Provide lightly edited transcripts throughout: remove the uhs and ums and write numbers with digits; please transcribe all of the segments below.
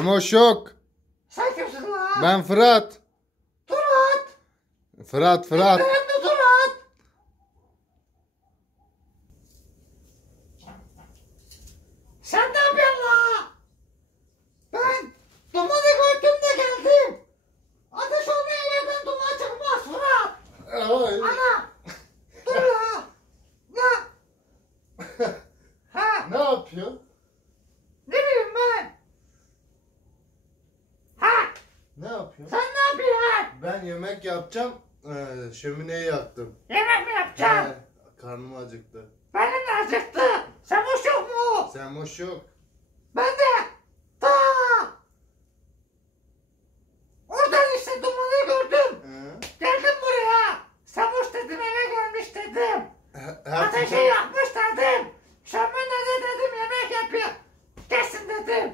Semoş yok. Sen kimsin lan? Ben Fırat. Turat. Fırat. Ben de Turat. Sen ne yapıyorsun la? Ben dumanı gördüm de geldim. Ateş olmayan yerden duman çıkmaz Fırat. Ana. Dur la. Ne? Ha? Ne yapıyor? Ne bileyim ben? Ha? Ne yapıyor? Sen ne yapıyorsun? Ben yemek yapacağım. Şömineyi yaktım. Yemek mi yapacaksın? Karnım acıktı. Benim de acıktı. Sen boş yok mu? Semoş yok. Ben de. Ta. Oradan işte dumanı gördüm. Geldim buraya. Samuş dedim eve gelmiş dedim. Ateşi yakmış dedim. Şömine de dedim yemek yapıyor. Kesin dedim.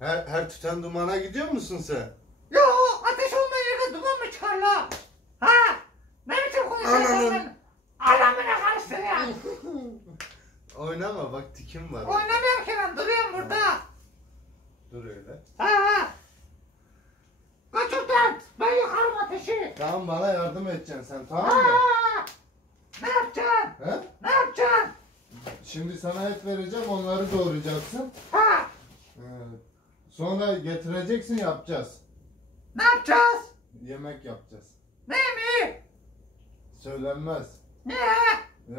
Her tüten dumana gidiyor musun sen? Yo ateş olmayan yerde duman mı çıkar la? Ha? Ne biçim konuşuyorsun sen? Alamına karıştırıyorsun. Oynama bak tikim var. Oynamıyorum ki ben duruyorum burada. Dur öyle. Ha. Kaç oradan. Ben yakarım ateşi. Tamam bana yardım edeceksin sen tamam mı? Ha. Ne yapacaksın? He? Ne yapacaksın? Şimdi sana et vereceğim onları doğrayacaksın. Ha. Sonra getireceksin yapacağız. Ne yapacağız? Yemek yapacağız. Ne mi? Söylenmez. Niye?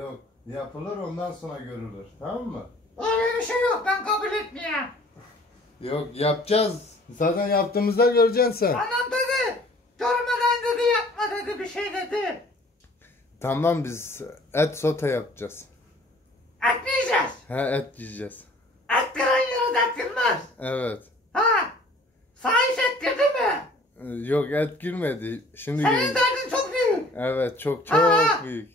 Yok. Yapılır ondan sonra görülür. Tamam mı? Öyle bir şey yok ben kabul etmiyorum. Yok yapacağız. Zaten yaptığımızda göreceksin sen. Anam dedi. Görmeden dedi yapma dedi bir şey dedi. Tamam biz et sote yapacağız. Et mi yiyeceğiz? He et yiyeceğiz. Et kıran yere de et girmez. Evet. Ha. Sana hiç et girdi mi? Yok et girmedi. Şimdi Senin girdi. derdin çok büyük. Evet çok Ha. büyük.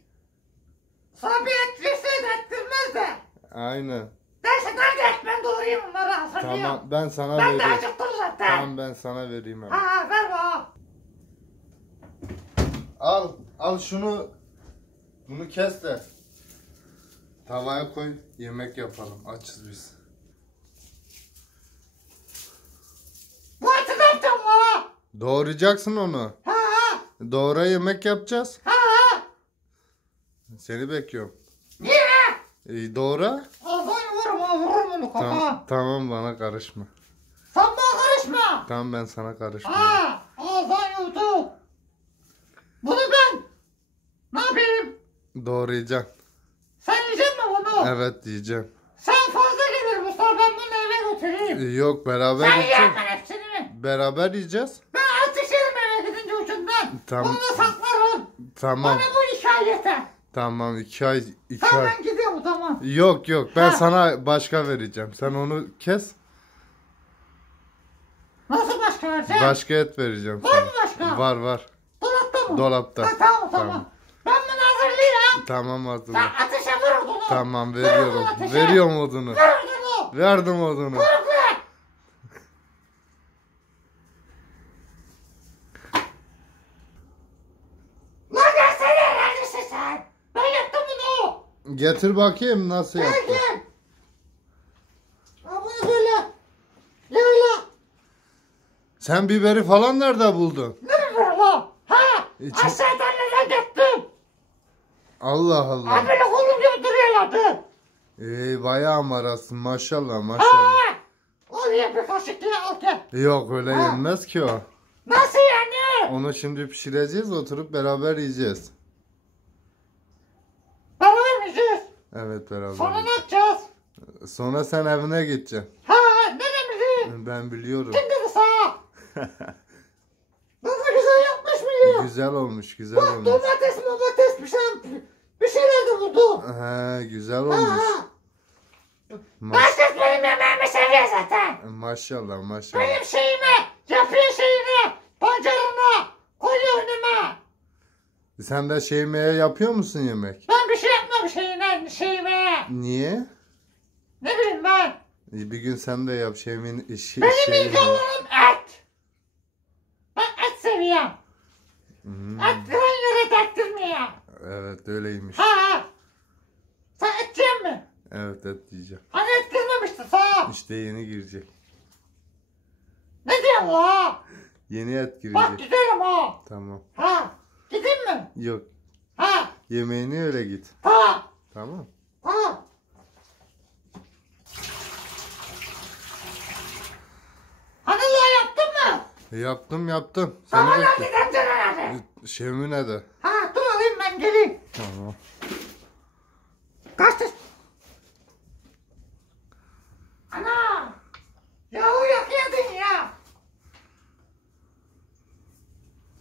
Sana bir et girseydi et girmez de. Aynen. Derse nerede et ben doğrayayım onları hazırlayayım. Tamam ben sana Ben de vereyim. acıktım zaten. Tamam ben sana vereyim hemen. Ha ver bana. Al şunu. Bunu kes de. Tavaya koy yemek yapalım. Açız biz. Bu eti ne yapacağım la? Doğrayacaksın onu. Ha. Doğra yemek yapacağız. Ha. Seni bekliyorum. Niye? Doğra. Ağzını vururum onu kafana. Tamam bana karışma. Sen bana karışma. Tamam ben sana karışmam. Ha. Ağzını yuttu. Bunu ben ne yapayım? Doğrayacaksın. Sen yiyecek mi bunu? Evet diyeceğim. Sen fazla gelir Mustafa ben bunu eve götüreyim. Yok beraber Sen yiyeceğiz. yiyemem hepsini mi? Beraber yiyeceğiz. Ben az içerim eve gidince ucundan. Tamam. Bunu da saklarım. Tamam. Bana bu hikayete. Tamam 2 ay. Tamam ben gidiyorum o zaman. Yok ben Ha. sana başka vereceğim. Sen onu kes. Nasıl başka vereceğim? Başka et vereceğim Var sana. mı başka? Var. Dolapta mı? Dolapta. Ha, tamam. Ben bunu hazırlayayım. Tamam Sen hazırla. ateşe vur odunu. Tamam Vur veriyorum. odunu ateşe. Veriyorum odunu. Ver odunu. Verdim odunu. Vur odunu. Lan gelsene neredesin sen? Ben yaptım bunu. Getir bakayım nasıl Gel yaptın. gel. Ha bunu böyle. Böyle. Sen biberi falan nerede buldun? Ne böyle lan? Ha? İçin- Aşağıdan neden gittim? Allah Allah. Ha böyle kolum gibi duruyorlardı. Bayağı amarasın maşallah Ha. maşallah. Oraya bir kaşık ye al gel. Yok öyle Ha. yenmez ki o. Nasıl yani? Onu şimdi pişireceğiz oturup beraber yiyeceğiz. Beraber mi yiyeceğiz? Evet beraber. Sonra ne yapacağız? Sonra sen evine gideceksin. Ha neremizi? Ben biliyorum. Kim dedi sana? Nasıl güzel yapmış mıyım? Güzel olmuş güzel Bak olmuş. domates bir şeyler de buldu. He güzel Ha olmuş. ha. Ma- Herkes benim yemeğimi seviyor zaten. maşallah maşallah. Benim şeyimi, yapıyor şeyini, pancarını, koyuyor önüme. Sen de şeymeye yapıyor musun yemek? Ben bir şey yapmam şeyime. Niye? Ne bileyim ben. Bir gün sen de yap şeymin Benim şeyini. ilk alanım et. Ben et seviyorum. Et kıran yere dektirmiyor. Evet öyleymiş. Ha. Sen et yiyen mi? Evet et diyeceğim. Hani et girmemişti sana. İşte yeni girecek. gideceğim la. Yeni et Bak girecek. giderim ha. Tamam. Ha. Gideyim mi? Yok. Ha. Yemeğini öyle git. Ha. Tamam. Ha. Hani la yaptın mı? Yaptım. Seni Tamam lan bekle. gideceğim nerede? Şemine de. Ha dur alayım ben geleyim. Tamam. Kaçtı. Ana. Yahu yakıyordun ya.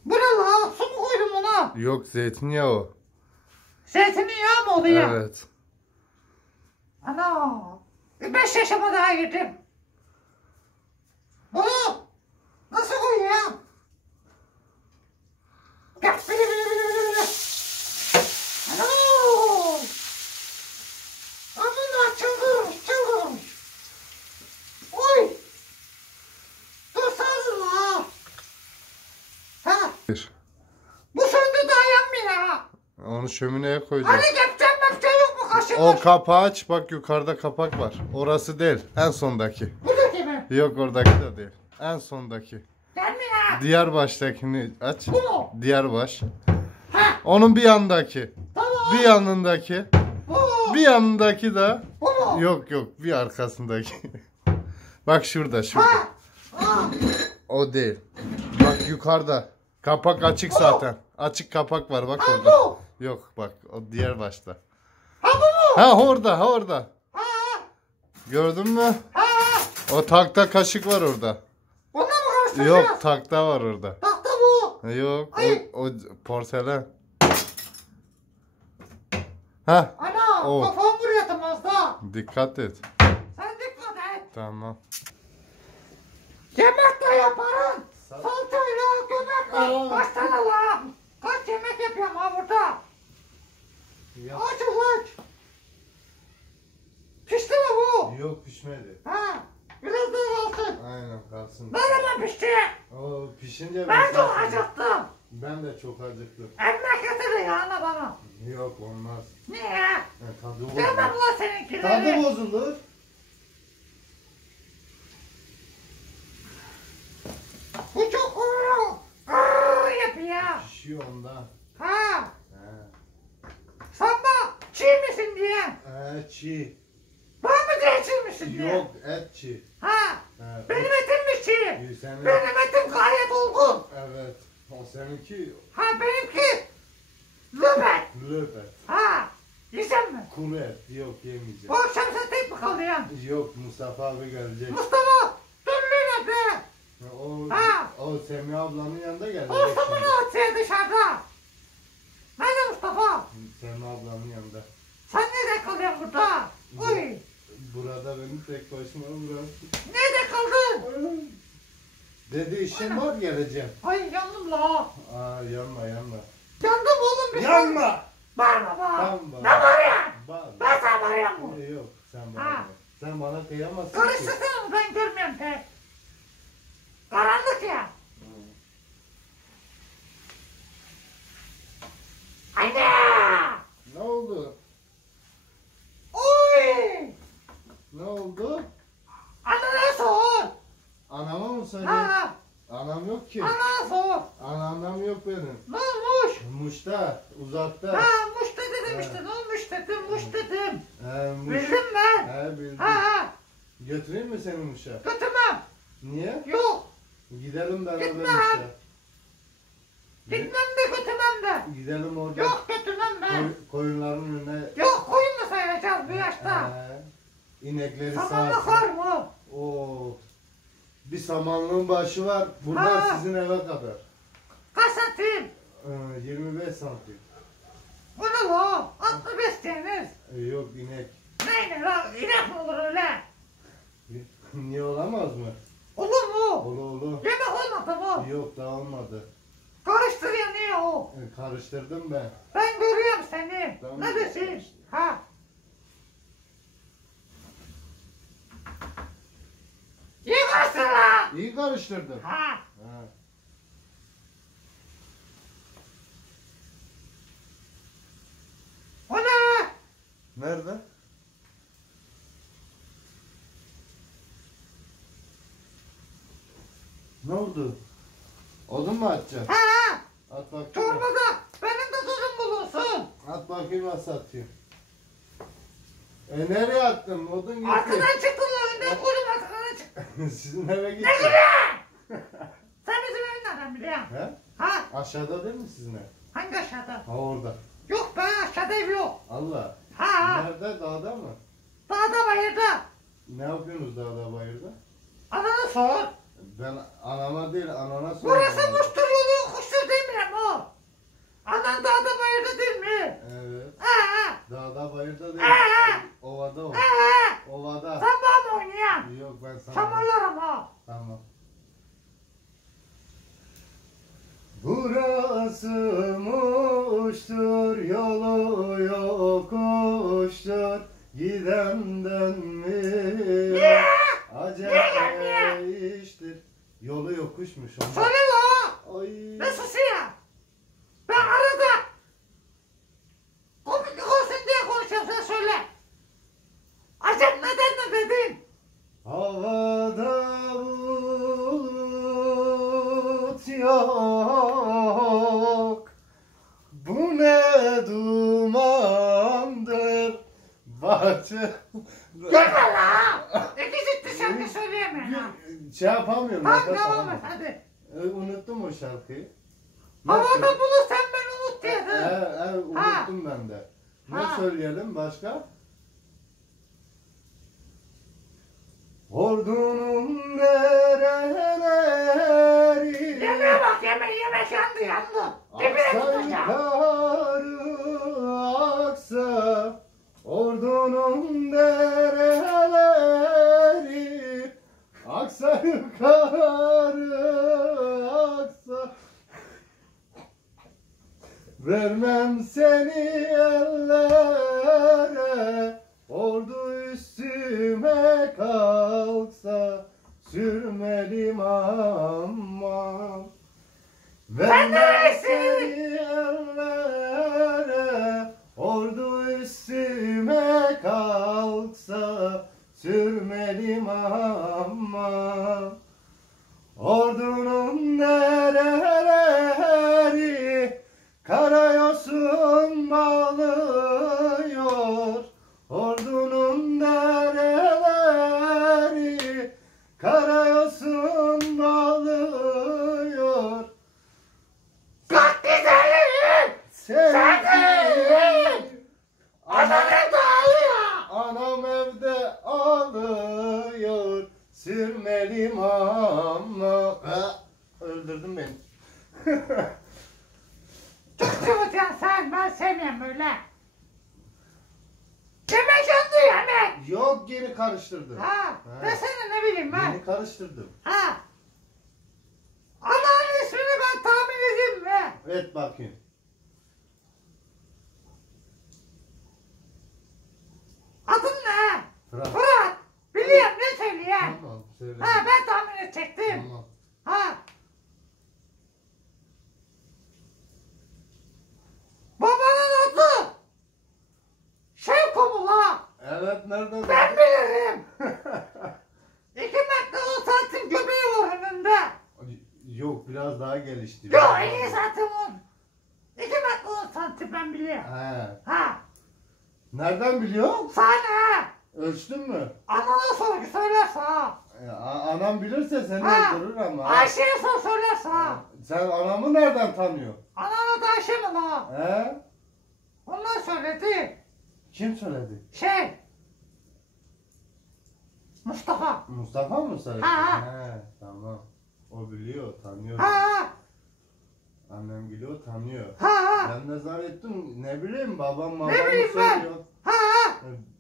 Bu ne la? Su mu koydun buna? Yok zeytinyağı. Zeytinyağı mı oluyor? Evet. Ana. 5 yaşıma daha girdim. Bunu nasıl koyuyor? Gel bili. Ana. Amına çıldırmış. Oy. Dursanız la. Ha. Bir. Bu söndü daha yanmıyor ha. Onu şömineye koyacağım. Hani kepçem yok mu kaşınmış? O kapağı aç bak yukarıda kapak var. Orası değil. En sondaki. Bu da kimi? Yok oradaki de değil. En sondaki. Gelmiyor ha. Diğer baştakini aç. Bu mu? Diğer baş. Ha. Onun bir yanındaki. Tamam. Bir yanındaki. Bu. Bir yanındaki de. Bu mu? Yok bir arkasındaki. Bak şurada. Ha. Ha. O değil. Bak yukarıda. Kapak açık zaten. Açık kapak var bak Ha orada. bu. Yok bak o diğer başta. Ha bu mu? Ha orada. Ha. Gördün mü? Ha. O takta kaşık var orada. Onunla mı karıştıracağız? Yok takta var orada. Tahta bu. Yok Ay. o porselen. Ha Ana O. kafam buraya tamazda. dikkat et. Sen dikkat et. Tamam. Yemek de yaparım. Sağ- Salçayla göbekle. Kaç tane la? Kaç yemek yapıyorum ha burada? Aç aç. Pişti mi bu? Yok pişmedi. Ha. Biraz daha kalsın. Aynen kalsın. Ne zaman pişti? O pişince Ben çok acıktım. Ben de çok acıktım. Ekmek getirin ya ana bana. Yok olmaz. Niye? Tadı Yemem bozulur. la seninkileri. bozulur. Bu çok kuru. Yapıyor. Pişiyor ondan. Ha. He. Sen bak çiğ misin diye. Çiğ. Ben mi diye çiğ misin diye. Yok et çiğ. Ha. He, Benim etim mi çiğ? Senin, Benim etim gayet olgun. evet. O seninki Ha benimki löbet. löp et. Ha. Yiyecek mi? Kuru et. Yok yemeyeceğim. Bu akşam sen tek mi kalıyorsun? Yok Mustafa abi gelecek. Mustafa dur lan be. O, Ha. o Semih ablanın yanında gelecek Mustafa şimdi. ne atıyor dışarıda? Nerede Mustafa? Semih ablanın yanında. Sen nerede kalıyorsun burada? Oy. Burada beni tek başıma bırak. Nerede kaldın? Dedi işim var geleceğim. Ay yandım la. Yanma. Yandım oğlum bir Yanma! Bağırma bağır. Tamam, Ne bağırıyorsun? Bağırma. Ben sana bağırıyorum mu? Yok sen Ha. bana. Sen bana kıyamazsın ki. Karıştırsana ben görmüyorum pek. Karanlık ya. Anne! Ne oldu? Oy! Ne oldu? Annene sor. Anama mı söyle? Ha, Anam yok ki. ana sor. Anam yok benim. Ne olmuş? Muş'ta, uzakta. Ha, muş dedim işte. Ne olmuş dedim, muş dedim. Muş. Bildim ben. He bildim. Ha, Götüreyim mi seni Muş'a? götürmem. Niye? Yok. Gidelim beraber Gitme. Muş'a. Gitmem de götürmem de. Gidelim orada. Yok götürmem ben. Koyunların önüne. Yok koyun mu sayacağız bu yaşta? İnekleri Samanlık sağsın. var mı? Oo. Bir samanlığın başı var. Buradan Ha. sizin eve kadar. Kaç santim? 25 santim. Bu ne la? At mı besleyiniz? Yok inek. Neyine la? İnek mi olur öyle? Niye olamaz mı? Olur mu? Olur. Yemek olmadı mı? Yok da olmadı. Karıştırıyor niye o? Karıştırdım ben. Ben görüyorum seni. Tamam. Ne desin? Ha? İyi karıştır la. İyi karıştırdım. Ha? Ha. O ne? Nerede? Ne Ne oldu? Odun mu atacaksın? Ha. At bakayım. Çorbada benim de tuzum bulunsun. At bakayım nasıl atıyor. Nereye attın? Odun gitti. Arkadan çıktın lan. Önden koydum arkadan çıktım. Sizin eve gitti. Ne gibi? Sen bizim evin nereden biliyorsun? He? Ha? Aşağıda değil mi sizin ev? Hangi aşağıda? Ha orada. Yok be aşağıda ev yok. Allah. Ha. Nerede? Dağda mı? Dağda bayırda. Ne yapıyorsunuz dağda bayırda? Ananı sor. Ben anama değil anana sordum. Burası muştur yolu kuştur değil mi lan o? Anan dağda bayırda değil mi? Evet. Ha. Dağda bayırda değil. Ee? Ovada o. Ha. Ovada. Sen bana mı oynayan? Yok ben sana. Samarlarım ha. Tamam. Burası muştur yolu yokuştur gidenden mi acele iştir. Yolu yokuşmuş ama. Söyle la. Ay. Ne susuyor? Ben arada. Komiklik olsun diye konuşuyorum sen söyle. Acep neden ne dedin? Havada bulut yok. Bu ne dumandır bahçe. Gelme la. İki ciddi şarkı söyleyemem ha. Şey yapamıyorum. Tamam nefes devam alamam. et hadi. Unuttum o şarkıyı. Havada bulut sen beni unut diyordun. Unuttum ben de. Ne Ha. söyleyelim başka? Ordunun dereleri Yemeğe bak yemek yandı yandı. Dibine aksa tutacağım. yukarı aksa. Ordunun dereleri aksa yukarı aksa. Vermem seni ellere, ordu üstüme kalksa, sürmelim aman. Vermem seni ellere, ordu üstüme kalksa, sürmelim aman. Ordunun nereleri, karayosun bağlıyor, ordunun dereleri, karayosun bağlıyor. Kalk güzelim. Sevgilim, Anam evde ağlıyor. anam evde ağlıyor, sürmelim ama. Öldürdün beni. Çok cıvıtacaksın sen ben sevmiyorum öyle. Yemek yandı yemek. Yok geri karıştırdın. Ha. Desene ne bileyim ben. Yeni karıştırdım. Ha. Ananın ismini ben tahmin edeyim mi? Et bakayım. Adın ne? Fırat. Fırat. Biliyorum ne söylüyor? Tamam söyle. Ha ben tahmin edecektim. Tamam. Ha. Babanın adı Şevko mu la? Evet nerede? Ben bilirim. 2 metre 10 santim göbeği var önünde. Yok biraz daha gelişti. Yok 50 santim var. 2 metre 10 santim ben biliyorum. He. Ha. Nereden biliyorsun? Sana. Ölçtün mü? Anana sor söylerse ha. Anam bilirse seni Ha. öldürür ama. Ayşe'ye sor söylerse ha. Sen anamı nereden tanıyorsun? Anana da Ayşe mi la? He? Onlar söyledi. Kim söyledi? Mustafa. Mustafa mı söyledi? Ha. He, tamam. O biliyor, tanıyor. Ha. Annem biliyor, tanıyor. Ha. Ben de zannettim, ne bileyim babam mı Ne bileyim ben. söylüyor. Ha.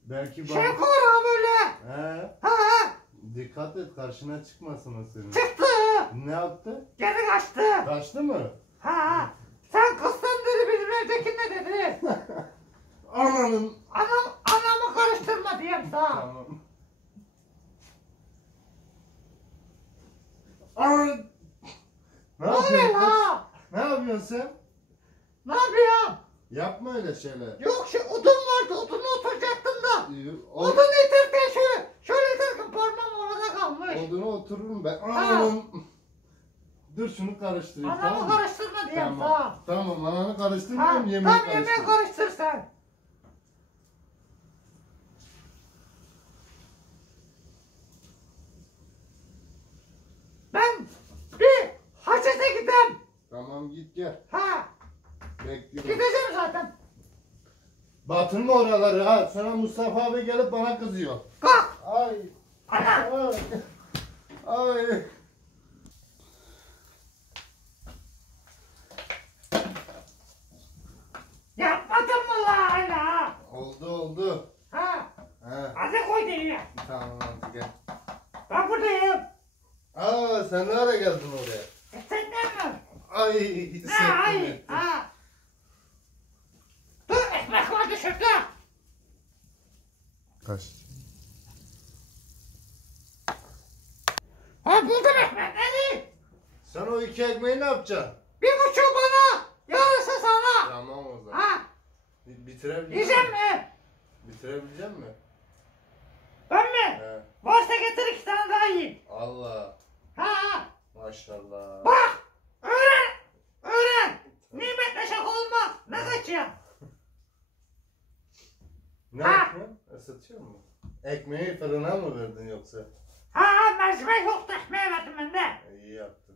Belki Şevko babam... var ha böyle. He? Ha. Dikkat et, karşına çıkmasın o senin. Çıktı. Ne yaptı? Geri kaçtı. Kaçtı mı? Ha. Sen kızsın dedi bizim evdeki ne dedi? Ananın... Anamı karıştırma diyeyim sana. Tamam. Anan... Ne Ne oluyor yapıyorsun kız? la? Ne yapıyorsun sen? Ne yapıyorsun? Yapma öyle şeyler. Yok odun vardı oduna oturacaktım da. O, Odun itirdi şöyle itirdim parmağım orada kalmış. oduna otururum ben. Ha. Ananın... Dur şunu karıştırayım, tamam Anamı mı? karıştırma diyeyim Tamam. sana. Tamam, ananı Ha, karıştırmıyorum, yemeği tam yemeği karıştır. karıştır sen. Ben bir hacete gideyim. Tamam, git gel. Ha, Bekliyorum. gideceğim zaten. Batırma oraları ha. Sonra Mustafa abi gelip bana kızıyor. Kalk. Ay. Ana. Ay. Ay. Yapmadın mı la hala? Oldu. Ha, Ha. hadi koy diye. Tamam hadi gel. Ben buradayım. Aa, sen ne ara geldin oraya? Sen ne mi? Ay, Ne hissettim ay? ettim. Ha. Dur ekmek vardı şurada. Kaç? Ha buldum ekmekleri. Sen o iki ekmeği ne yapacaksın? Bir buçuk bana. Yarısı sana. Tamam o zaman. Ha, Bitirebilecek yiyeceğim misin? mi? Bitirebilecek misin? Ben mi? He. Varsa getir 2 tane daha yiyeyim. Allah. Ha, Maşallah. bak. Öğren. Öğren. Nimetle şaka olmaz. Ne kaçıyor? Ne Ha. yapıyorsun? Isıtıyor mu? Ekmeği fırına mı verdin yoksa? Ha, mercimek yok da ekmeği verdim ben de. İyi yaptın.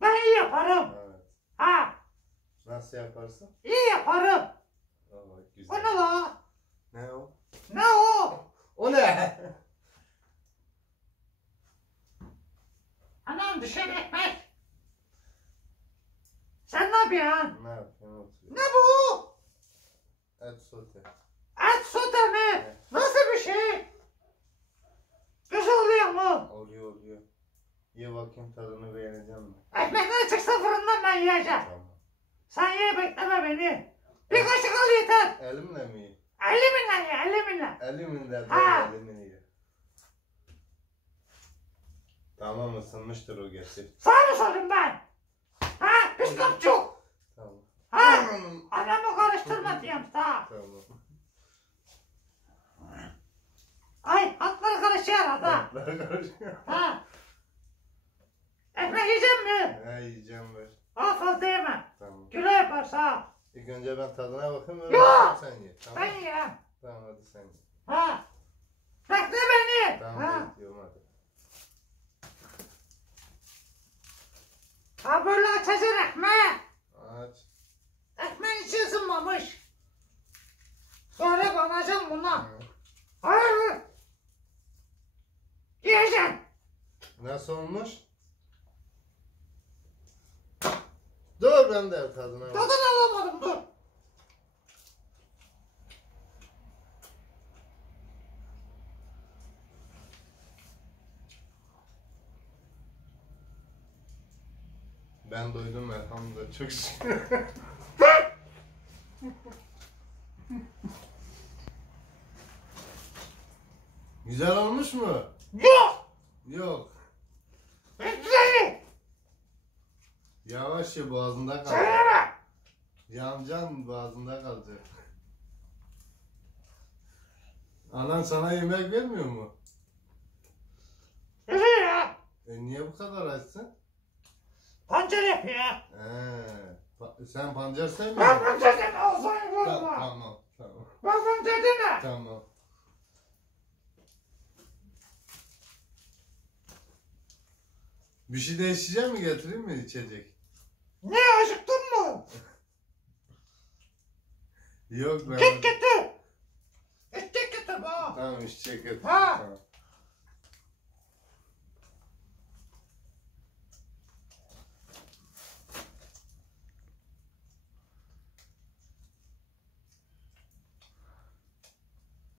Ben iyi yaparım. Evet. Ha, Nasıl yaparsın? iyi yaparım. Aa, O güzel. ne la? Ne o? Ne o? O ne? Anam dışarı ekmek. Sen ne yapıyorsun? Ne yapıyorsun? Oturuyor. Ne bu? Et sote. Et sote mi? Nasıl bir şey? Güzel oluyor mu? Oluyor. Ye bakayım, tadını beğeneceğim mi? Ekmekler çıksa fırından ben yiyeceğim. Tamam. Sen ye bekleme beni. Bir kaşık al yeter. Elimle mi ye? 50 milyon ye 50 milyon. Elimle Ha. de elimle ye. Tamam, ısınmıştır o gerçi. Sana mı sordum ben? Ha pis kapçuk. Tamam. Ha anamı karıştırma diyorum sana. Tamam. Ay hatları karışıyor arada. Tatlar karışıyor. Ha. Ekmek yiyecek mi? Ha, yiyeceğim ver. Al fazla yeme. Tamam. Kilo yaparsa. İlk önce ben tadına bakayım, öyle Yok. sen ye. Tamam. Ben yiyeyim. Tamam hadi sen ye. Ha. Bekle beni. Tamam Ha. bekliyorum hadi. Ha böyle açacaksın ekmeği. Aç. Ekmeğin içi ısınmamış. Sonra banacaksın buna. Ha. Hayır. Yiyeceksin. Nasıl olmuş? Dur, ben de tadına bak. Tadını alamadım dur. Ben doydum elhamdülillah, çok şükür. Güzel olmuş mu? Yok. Yok. Güzeli. Yavaş ye, boğazında kalacak. Söyleme. Can boğazında kalacak. Anan sana yemek vermiyor mu? Güzel ya. Niye bu kadar açsın? Pancar yapıyor. Sen pancar sevmiyor Ben musun? pancar deme olsaydı Tamam. Ben pancar deme. Tamam. Bir şey değişecek mi, getireyim mi içecek? Ne acıktın mı? Yok ben. Git getir. İçecek getir bana. Tamam, içecek getir. Ha. Tamam.